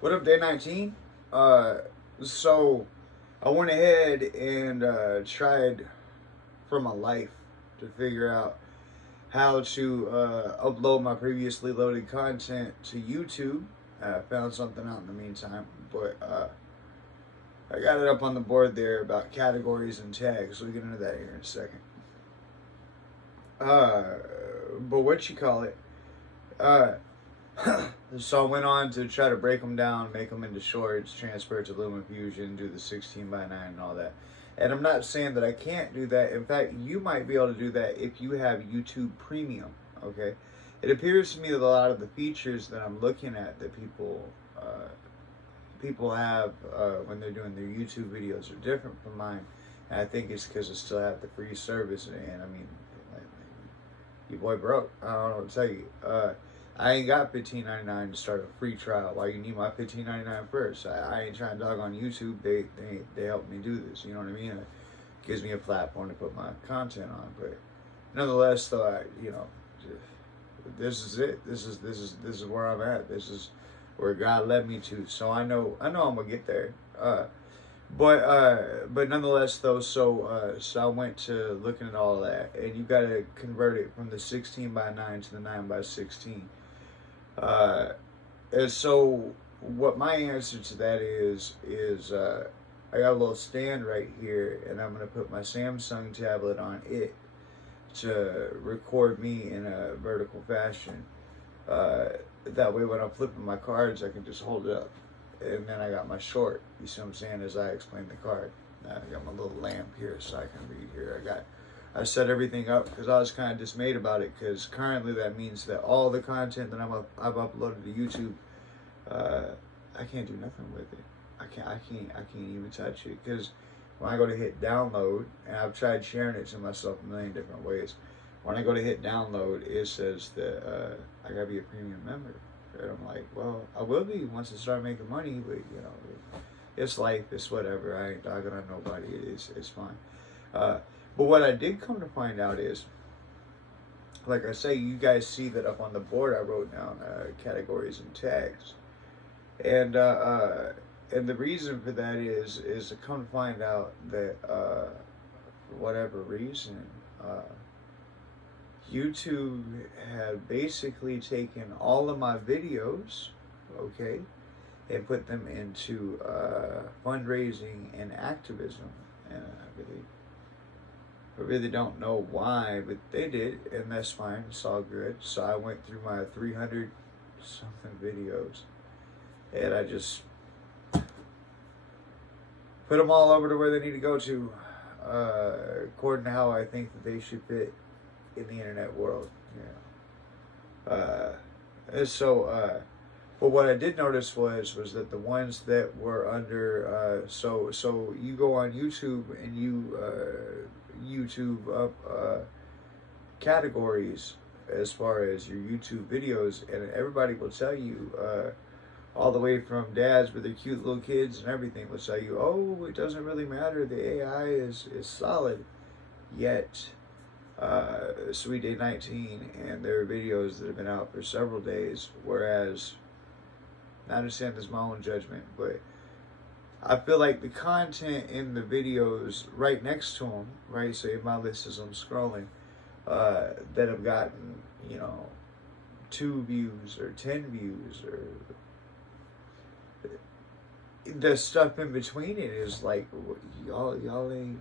What up, day 19? So I went ahead and tried for my life to figure out how to upload my previously loaded content to YouTube. Found something out in the meantime, but I got it up on the board there about categories and tags. We'll get into that here in a second. But what you call it? Uh, So I went on to try to break them down, make them into shorts, transfer it to LumaFusion, do the 16:9 and all that. And I'm not saying that I can't do that. In fact, you might be able to do that if you have YouTube Premium. Okay, it appears to me that a lot of the features that I'm looking at that people have when they're doing their YouTube videos are different from mine. And I think it's because I still have the free service. And I mean, your boy broke. I don't know what to tell you. I ain't got $15.99 to start a free trial. Why you need my $15.99 first? I ain't trying to dog on YouTube. They helped me do this. You know what I mean? It gives me a platform to put my content on. But nonetheless, though, this is it. This is where I'm at. This is where God led me to. So I know I'm gonna get there. But nonetheless, though, so I went to looking at all that, and you got to convert it from the 16:9 to the 9:16. And so what my answer to that is I got a little stand right here, and I'm gonna put my Samsung tablet on it to record me in a vertical fashion. That way, when I'm flipping my cards, I can just hold it up. And then I got my short, you see what I'm saying, as I explain the card. I got my little lamp here so I can read here. I set everything up because I was kind of dismayed about it, because currently that means that all the content that I've uploaded to YouTube, I can't do nothing with it. I can't even touch it, because when I go to hit download, and I've tried sharing it to myself a million different ways, when I go to hit download, it says that I gotta be a premium member. And I'm like, well, I will be once I start making money, but you know, it's life, it's whatever. I ain't dogging on nobody. It's fine. But what I did come to find out is, like I say, you guys see that up on the board I wrote down categories and tags, and the reason for that is to come to find out that for whatever reason, YouTube had basically taken all of my videos, okay, and put them into fundraising and activism. And I really don't know why, but they did, and that's fine. It's all good. So I went through my 300 something videos, and I just put them all over to where they need to go to, according to how I think that they should fit in the internet world. But what I did notice was that the ones that were under so you go on YouTube and you YouTube up categories as far as your YouTube videos, and everybody will tell you, all the way from dads with their cute little kids and everything will tell you, oh, it doesn't really matter, the AI is solid. Yet Sweet Day 19, and there are videos that have been out for several days, whereas I understand this is my own judgment, but I feel like the content in the videos right next to them, right, so in my list as I'm scrolling, that have gotten, 2 views or 10 views, or the stuff in between it is like, y'all ain't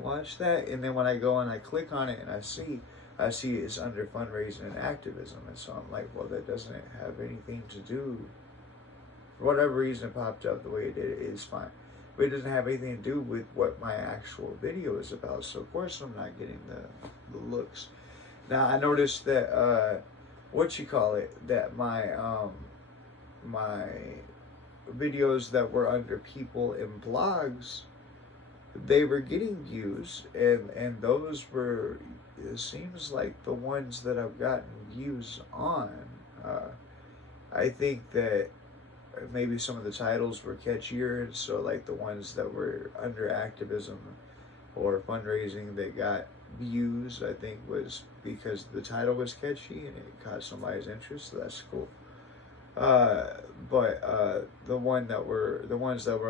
watched that. And then when I go and I click on it and I see it's under fundraising and activism, and so I'm like, well, that doesn't have anything to do, for whatever reason it popped up the way it did, it is fine, but it doesn't have anything to do with what my actual video is about. So of course I'm not getting the looks. Now I noticed that that my videos that were under people in blogs, they were getting views, and those were, it seems like, the ones that I've gotten views on. I think that maybe some of the titles were catchier, and so like the ones that were under activism or fundraising that got views, I think was because the title was catchy and it caught somebody's interest, so that's cool. But the ones that were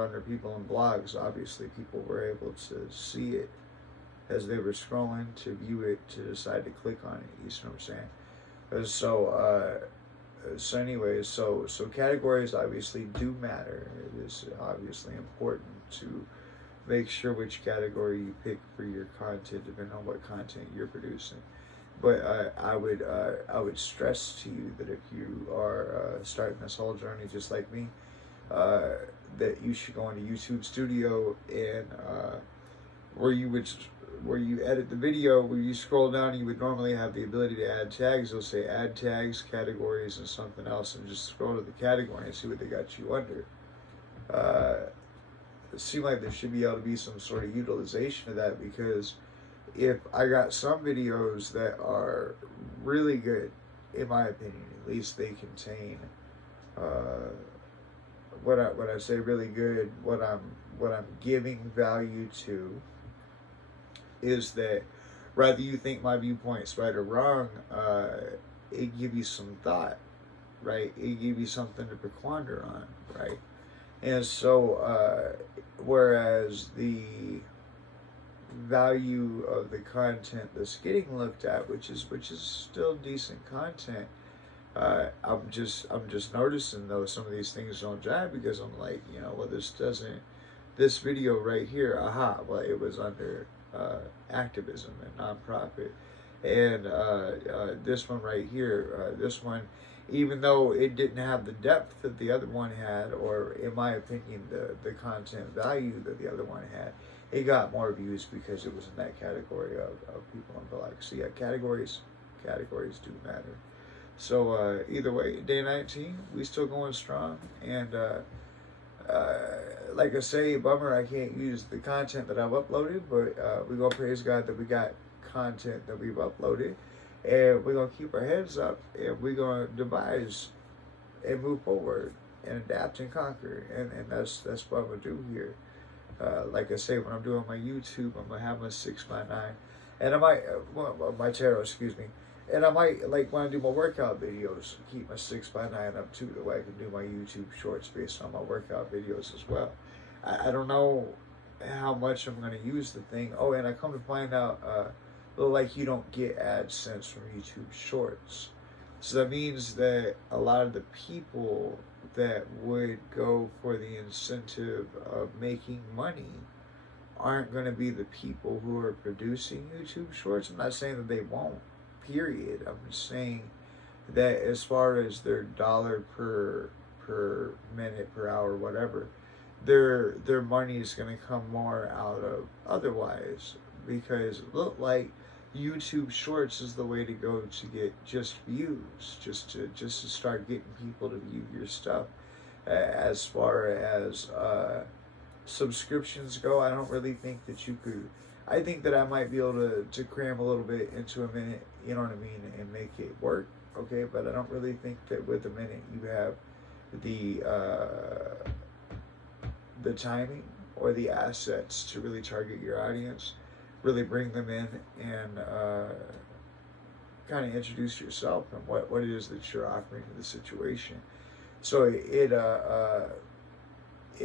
under people in blogs, obviously people were able to see it as they were scrolling, to view it, to decide to click on it. You see what I'm saying? So anyways, so categories obviously do matter. It is obviously important to make sure which category you pick for your content, depending on what content you're producing. But I would stress to you that if you are starting this whole journey just like me, that you should go into YouTube Studio, and where you edit the video, where you scroll down, you would normally have the ability to add tags. They'll say add tags, categories, and something else, and just scroll to the category and see what they got you under. It seems like there should be able to be some sort of utilization of that, because if I got some videos that are really good, in my opinion, at least they contain what I say really good, what I'm giving value to, is that rather you think my viewpoint's right or wrong, it give you some thought, right? It give you something to ponder on, right? And so, whereas the value of the content that's getting looked at, which is still decent content, I'm just noticing though some of these things don't jive, because I'm like, well, this video right here, well, it was under activism and nonprofit, and this one right here, this one, even though it didn't have the depth that the other one had, or in my opinion the content value that the other one had, it got more views because it was in that category of people on the like. So yeah, categories do matter. So either way, day 19, we still going strong, and like I say, bummer I can't use the content that I've uploaded, but we're going to praise God that we got content that we've uploaded, and we're going to keep our heads up, and we're going to devise and move forward and adapt and conquer, and that's what I'm going to do here. Like I say, when I'm doing my YouTube, I'm going to have my 6x9, and I might, my tarot, excuse me, and I might, like when I do my workout videos, keep my 6x9 up too, the way I can do my YouTube shorts based on my workout videos as well. I don't know how much I'm going to use the thing. Oh, and I come to find out, like, you don't get AdSense from YouTube shorts. So that means that a lot of the people that would go for the incentive of making money aren't going to be the people who are producing YouTube shorts. I'm not saying that they won't, period. I'm just saying that as far as their dollar per minute, per hour, whatever, their money is going to come more out of otherwise, because it looked like YouTube Shorts is the way to go to get just views, just to start getting people to view your stuff. As far as subscriptions go, I don't really think that you could. I think that I might be able to cram a little bit into a minute, you know what I mean, and make it work, okay? But I don't really think that with a minute you have the timing or the assets to really target your audience, really bring them in, and kind of introduce yourself and what it is that you're offering to the situation. So it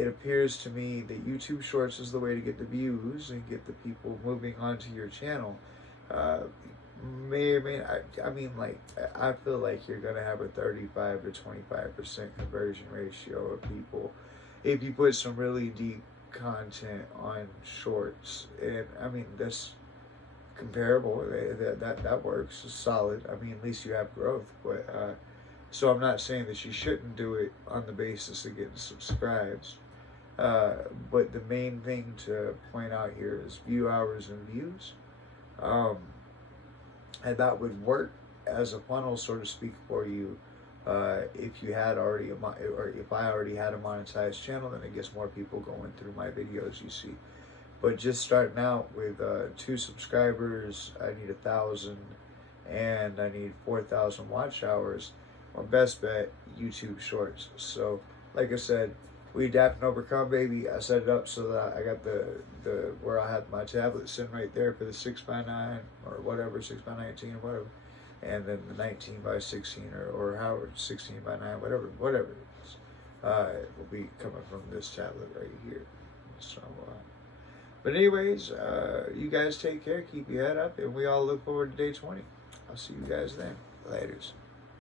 appears to me that YouTube Shorts is the way to get the views and get the people moving onto your channel. May or may not, I mean, like, I feel like you're gonna have a 35 to 25% conversion ratio of people if you put some really deep content on shorts. And I mean, that's comparable. That works. It's solid. I mean, at least you have growth. But so I'm not saying that you shouldn't do it on the basis of getting subscribes. But the main thing to point out here is view hours and views. And that would work as a funnel, so to speak, for you. If you had already, or if I already had a monetized channel, then it gets more people going through my videos, you see. But just starting out with 2 subscribers, I need 1,000, and I need 4,000 watch hours. My best bet, YouTube Shorts. So, like I said, we adapt and overcome, baby. I set it up so that I got the where I had my tablet sitting right there for the 6x9 or whatever, 6x19 or whatever, and then the 19x16 or however, 16x9, whatever it is. It will be coming from this tablet right here. So, but anyways, you guys take care, keep your head up, and we all look forward to day 20. I'll see you guys then. Laters.